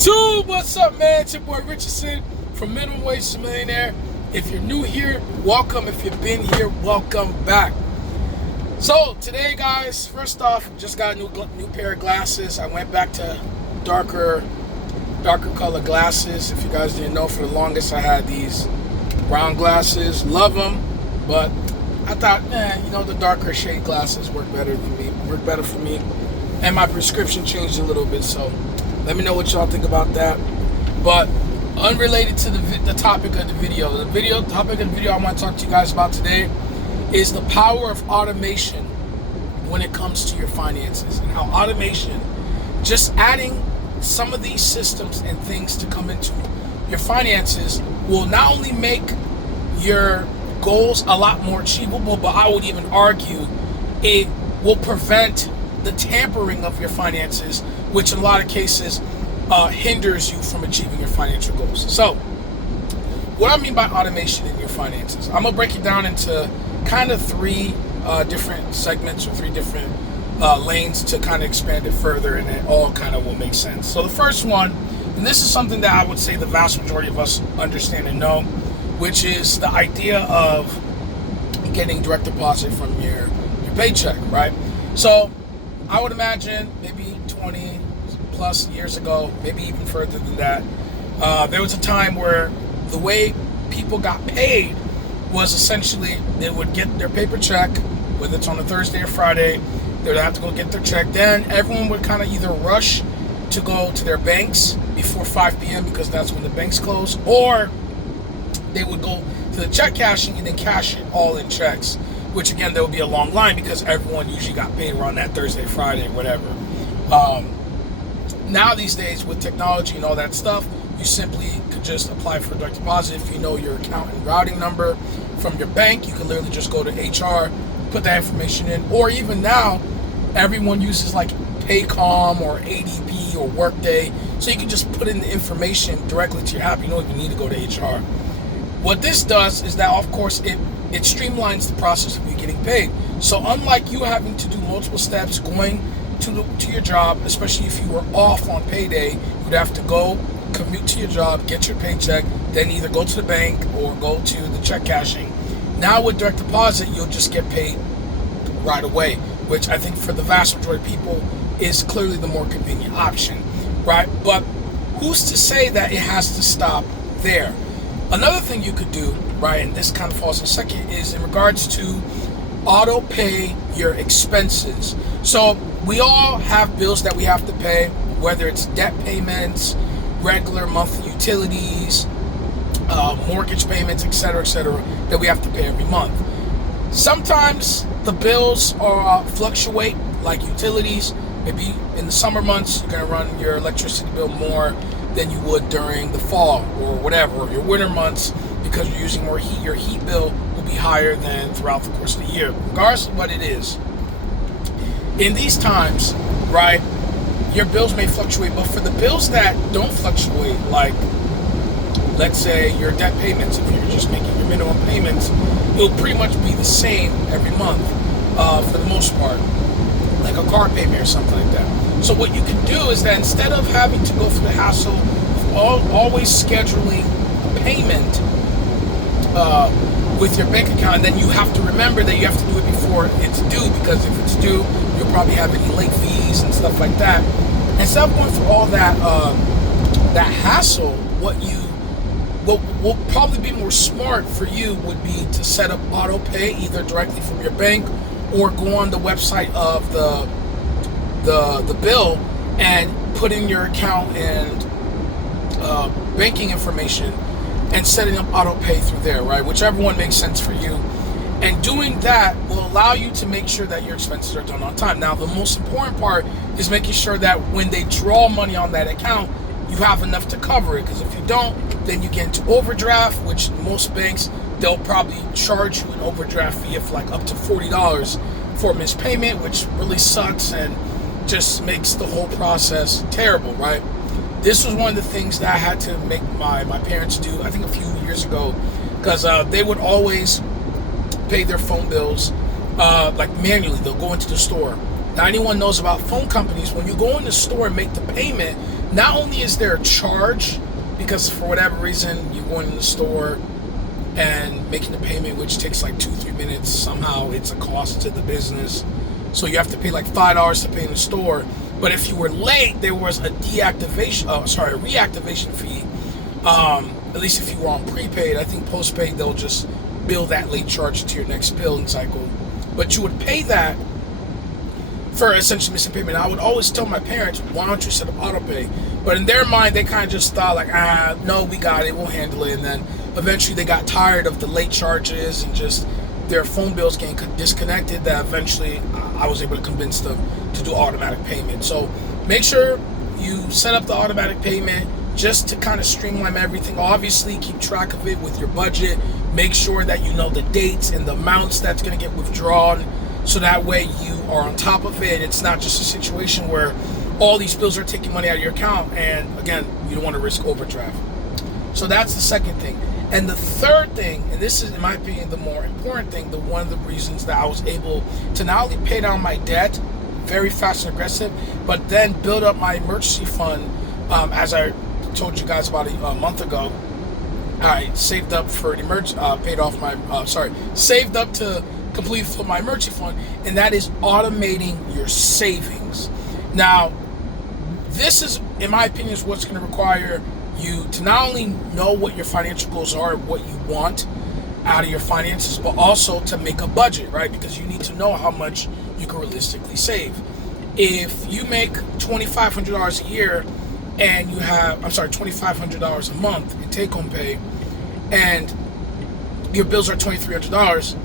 YouTube, what's up, man? It's your boy Richardson from Minimum Wage to Millionaire. If you're new here, welcome. If you've been here, welcome back. So today, guys, first off, just got a new pair of glasses. I went back to darker color glasses. If you guys didn't know, for the longest I had these brown glasses. Love them, but I thought, the darker shade glasses work better for me. And my prescription changed a little bit, so let me know what y'all think about that. But unrelated to the topic of the video, topic of the video I want to talk to you guys about today is the power of automation when it comes to your finances, and how automation, just adding some of these systems and things to come into your finances, will not only make your goals a lot more achievable, but I would even argue it will prevent the tampering of your finances, which in a lot of cases hinders you from achieving your financial goals. So what I mean by automation in your finances, I'm gonna break it down into kind of three different segments, or three different lanes, to kind of expand it further, and it all kind of will make sense. So the first one, and this is something that I would say the vast majority of us understand and know, which is the idea of getting direct deposit from your paycheck, right? So I would imagine maybe 20 plus years ago, maybe even further than that, there was a time where the way people got paid was essentially they would get their paper check, whether it's on a Thursday or Friday, they would have to go get their check. Then everyone would kind of either rush to go to their banks before 5 p.m. because that's when the banks close, or they would go to the check cashing and then cash it all in checks, which again, there would be a long line because everyone usually got paid around that Thursday, Friday, whatever. Now these days, with technology and all that stuff, you simply could just apply for direct deposit. If you know your account and routing number from your bank, you can literally just go to HR, put that information in. Or even now, everyone uses like Paycom or ADP or Workday, so you can just put in the information directly to your app. You don't even need to go to HR. What this does is that, of course, it streamlines the process of you getting paid. So unlike you having to do multiple steps going to your job, especially if you were off on payday, you'd have to go commute to your job, get your paycheck, then either go to the bank or go to the check cashing. Now with direct deposit, you'll just get paid right away, which I think for the vast majority of people is clearly the more convenient option, right? But who's to say that it has to stop there? Another thing you could do, right, and this kind of falls in second, is in regards to auto pay your expenses. So we all have bills that we have to pay, whether it's debt payments, regular monthly utilities, mortgage payments, etc., that we have to pay every month. Sometimes the bills fluctuate, like utilities. Maybe in the summer months, you're going to run your electricity bill more than you would during the fall or whatever, or your winter months, because you're using more heat. Your heat bill will be higher than throughout the course of the year, regardless of what it is. In these times, right, your bills may fluctuate, but for the bills that don't fluctuate, like let's say your debt payments, if you're just making your minimum payments, it'll pretty much be the same every month for the most part, like a car payment or something like that. So what you can do is that instead of having to go through the hassle of always scheduling a payment with your bank account, and then you have to remember that you have to do it before it's due, because if it's due, you'll probably have any late fees and stuff like that. Instead of going through all that hassle, what will probably be more smart for you would be to set up auto pay, either directly from your bank or go on the website of the bill and put in your account and banking information and setting up auto pay through there, right? Whichever one makes sense for you. And doing that will allow you to make sure that your expenses are done on time. Now, the most important part is making sure that when they draw money on that account, you have enough to cover it. Because if you don't, then you get into overdraft, which most banks, they'll probably charge you an overdraft fee of like up to $40 for missed payment, which really sucks and just makes the whole process terrible, right? This was one of the things that I had to make my parents do, I think a few years ago, because they would always pay their phone bills like manually. They'll go into the store. Now, anyone knows about phone companies, when you go in the store and make the payment, not only is there a charge, because for whatever reason you're going in the store and making the payment, which takes like 2-3 minutes, somehow it's a cost to the business, so you have to pay like $5 to pay in the store. But if you were late, there was a reactivation fee. At least if you were on prepaid. I think postpaid, they'll just bill that late charge to your next billing cycle. But you would pay that for essentially missing payment. I would always tell my parents, why don't you set up auto pay? But in their mind, they kind of just thought like, no, we got it, we'll handle it. And then eventually they got tired of the late charges and just their phone bills getting disconnected, that eventually I was able to convince them to do automatic payment. So make sure you set up the automatic payment just to kind of streamline everything. Obviously, keep track of it with your budget. Make sure that you know the dates and the amounts that's going to get withdrawn, so that way you are on top of it. It's not just a situation where all these bills are taking money out of your account, and again, you don't want to risk overdraft. So that's the second thing. And the third thing, and this is in my opinion the more important thing, one of the reasons that I was able to not only pay down my debt very fast and aggressive, but then build up my emergency fund. As I told you guys about a month ago, I saved up for an saved up to complete for my emergency fund, and that is automating your savings. Now, this is, in my opinion, is what's going to require you to not only know what your financial goals are, what you want out of your finances, but also to make a budget, right? Because you need to know how much you can realistically save. If you make $2,500 a year and you have, $2,500 a month in take-home pay, and your bills are $2,300,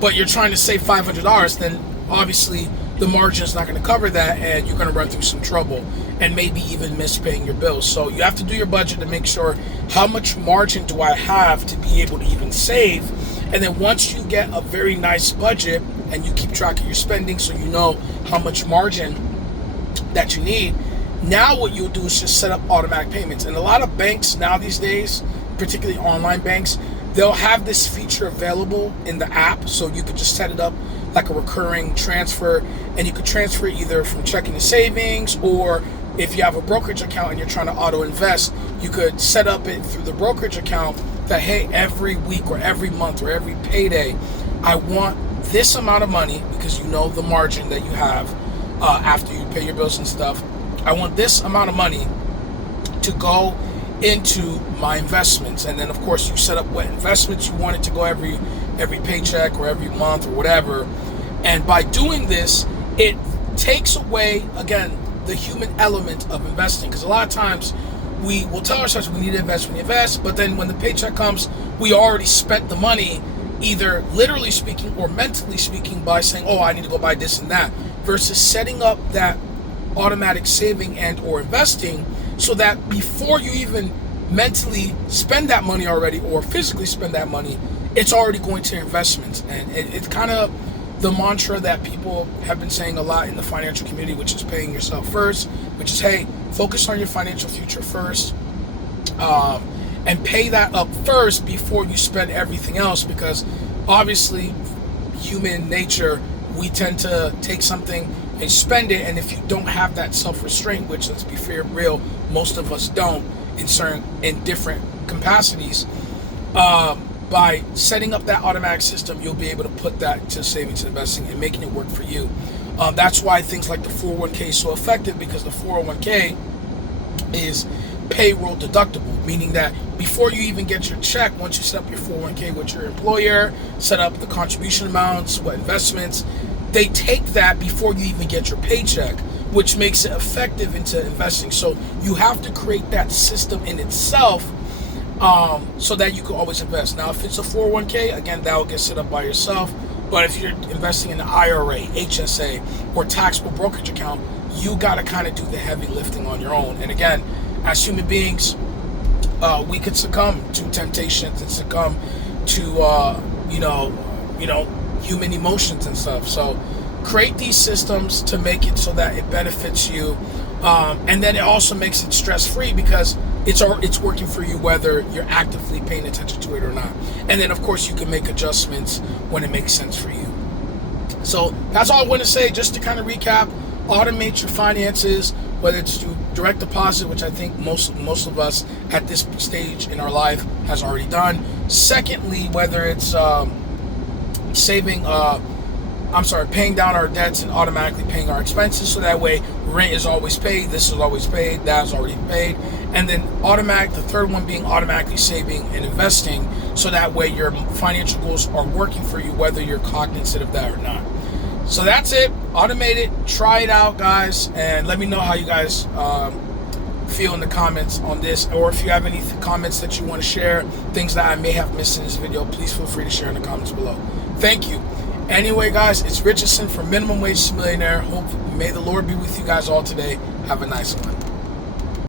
but you're trying to save $500, then obviously the margin is not going to cover that, and you're going to run through some trouble and maybe even miss paying your bills. So you have to do your budget to make sure, how much margin do I have to be able to even save? And then once you get a very nice budget and you keep track of your spending, so you know how much margin that you need, now what you'll do is just set up automatic payments. And a lot of banks now these days, particularly online banks, they'll have this feature available in the app, so you could just set it up like a recurring transfer, and you could transfer either from checking to savings, or if you have a brokerage account and you're trying to auto invest, you could set up it through the brokerage account that, hey, every week or every month or every payday, I want this amount of money, because you know the margin that you have after you pay your bills and stuff. I want this amount of money to go into my investments. And then of course you set up what investments you want it to go every paycheck or every month or whatever. And by doing this, it takes away, again, the human element of investing. Because a lot of times we will tell ourselves we need to invest, but then when the paycheck comes, we already spent the money, either literally speaking or mentally speaking, by saying, oh, I need to go buy this and that, versus setting up that automatic saving and or investing, so that before you even mentally spend that money already or physically spend that money, it's already going to investments. And it's kind of the mantra that people have been saying a lot in the financial community, which is paying yourself first, which is, hey, focus on your financial future first, and pay that up first before you spend everything else. Because obviously human nature, we tend to take something and spend it, and if you don't have that self-restraint, which, let's be fair, real, most of us don't in different capacities, by setting up that automatic system, you'll be able to put that to savings and investing and making it work for you. That's why things like the 401k is so effective, because the 401k is payroll deductible, meaning that before you even get your check, once you set up your 401k with your employer, set up the contribution amounts, what investments, they take that before you even get your paycheck, which makes it effective into investing. So you have to create that system in itself, so that you can always invest. Now, if it's a 401k, again, that will get set up by yourself. But if you're investing in an IRA, HSA, or taxable brokerage account, you got to kind of do the heavy lifting on your own. And again, as human beings, we could succumb to temptations and succumb to human emotions and stuff. So create these systems to make it so that it benefits you, and then it also makes it stress-free, because it's working for you whether you're actively paying attention to it or not. And then of course you can make adjustments when it makes sense for you. So that's all I want to say, just to kind of recap. Automate your finances, whether it's through direct deposit, which I think most of us at this stage in our life has already done. Secondly, whether it's paying down our debts and automatically paying our expenses, so that way rent is always paid, this is always paid, that is already paid. And then the third one being automatically saving and investing, so that way your financial goals are working for you, whether you're cognizant of that or not. So that's it. Automate it. Try it out, guys, and let me know how you guys feel in the comments on this, or if you have any comments that you want to share, things that I may have missed in this video, please feel free to share in the comments below. Thank you. Anyway, guys, it's Richardson from Minimum Wage to Millionaire. May the Lord be with you guys all today. Have a nice one.